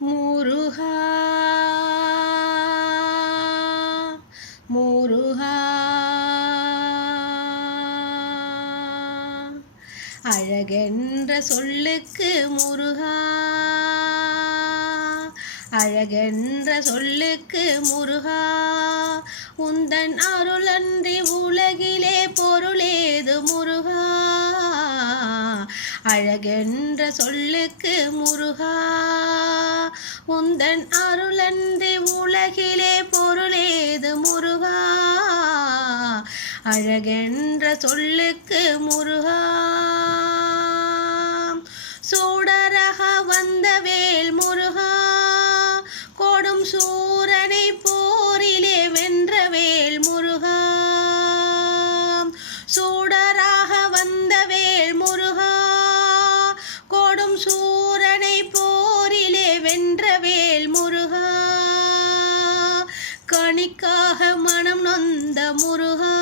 முருகா முருகா அழகென்ற சொல்லுக்கு முருகா அழகென்ற சொல்லுக்கு முருகா உந்தன் அருளன்றி உலகிலே பொருளேது முருகா அழகென்ற சொல்லுக்கு முருகா உந்தன் அருளன்றி உலகிலே பொருளேது முருகா அழகென்ற சொல்லுக்கு முருகா சூடரக வந்த வேல் முருகா கொடும் சூரனை போரிலே வென்ற வேல் முருகா சூடராக வந்த வேல் முருகா கொடும் சூரனை போரிலே வென்ற வேல் முருகா கணிக்காக மனம் நொந்த முருகா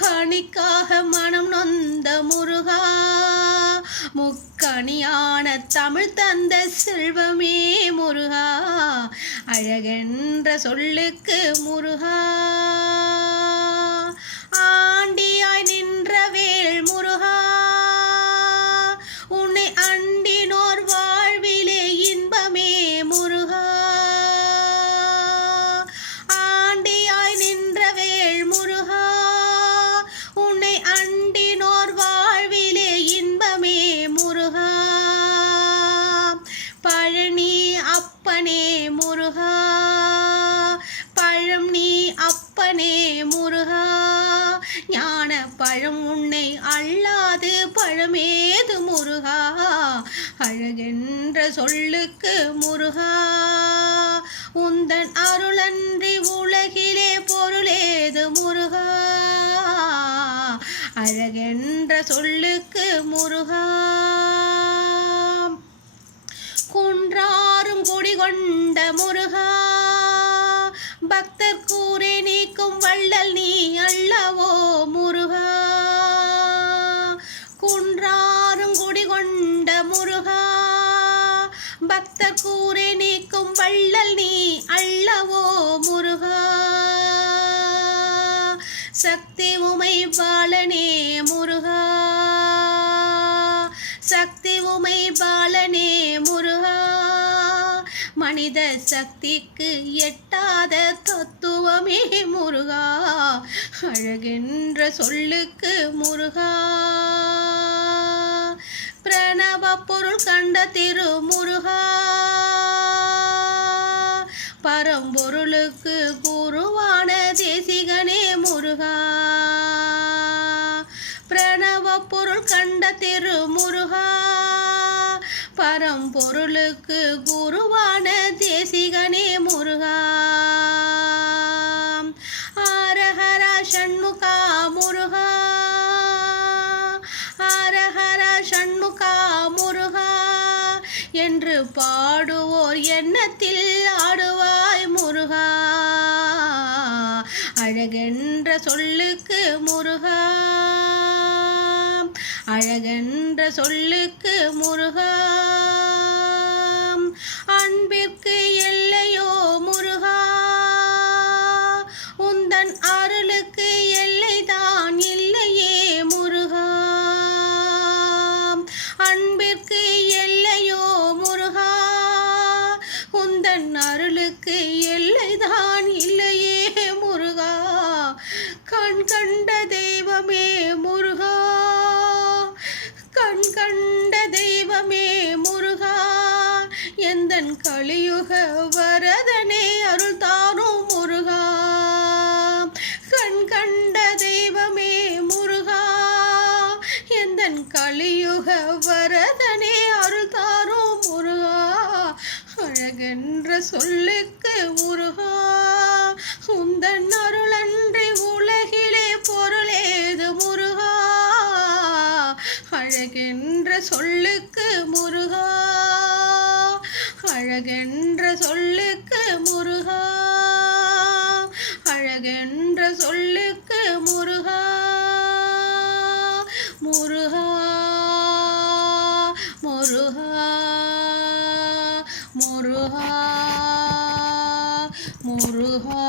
கணிக்காக மனம் நொந்த முருகா முக்கணியான தமிழ் தந்த செல்வமே முருகா அழகென்ற சொல்லுக்கு முருகா ஆண்டியாய் நின்ற வேல் முருகா உன்னை அண்டினோர் வாழ்விலே இன்பமே முருகா ஆண்டியாய் நின்ற வேல் முருகா உன்னை அண்டினோர் வாழ்விலே இன்பமே முருகா பழனி அப்பனே முருகா பழம் நீ அப்பனே முருகா ஞான பழம் உன்னை அல்லாது பழமேது முருகா அழகென்ற சொல்லுக்கு முருகா உந்தன் அருளன்றி உலகிலே பொருளேது முருகா அழகென்ற சொல்லுக்கு முருகா குன்றாரும் குடிகொண்ட முருகா பக்தர் கூரை நீக்கும் வள்ளல் நீ அல்லவோ முருகா குன்றாரும் குடிகொண்ட முருகா பக்தர் கூரை நீக்கும் வள்ளல் நீ அல்லவோ முருகா சக்தி உமை பாலனே முருகா சக்தி உமை பாலனே முருகா மனித சக்திக்கு எட்டாத தத்துவமே முருகா அழகென்ற சொல்லுக்கு முருகா பிரணவ பொருள் கண்ட திரு முருகா பரம்பொருளுக்கு குருவான தேசிகனே முருகா பிரணவ பொருள் கண்ட திரு முருகா பரம்பொருளுக்கு குருவான தேசிகனே முருகா ஹரஹரா ஷண்முகா முருகா ஹரஹரா ஷண்முகா முருகா என்று பாடுவோர் எண்ணத்தில் ஆடுவாய் முருகா அழகென்ற சொல்லுக்கு முருகா அழகென்ற சொல்லுக்கு முருகா அன்பிற்கு எல்லையோ முருகா உந்தன் அருளுக்கு எல்லைதான் இல்லையே முருகா அன்பிற்கு எல்லையோ முருகா உந்தன் அருளுக்கு எல்லைதான் இல்லையே முருகா கண் கண்ட தெய்வமே முருகா கண் கண்ட தெய்வமே முருகா எந்தன் கலியுக வரதனே அருள் தானோ முருகா கண் கண்ட தெய்வமே முருகா எந்தன் கலியுக வரதனே அருள் தானோ முருகா அழகென்ற சொல்லுக்கு முருகா உந்தன் அருளன்றி உலகிலே பொருளேது முருகா அழகென்ற சொல்லுக்கு முருகா அழகென்ற சொல்லுக்கு முருகா அழகென்ற சொல்லுக்கு முருகா முருகா முருகா முருகா முருகா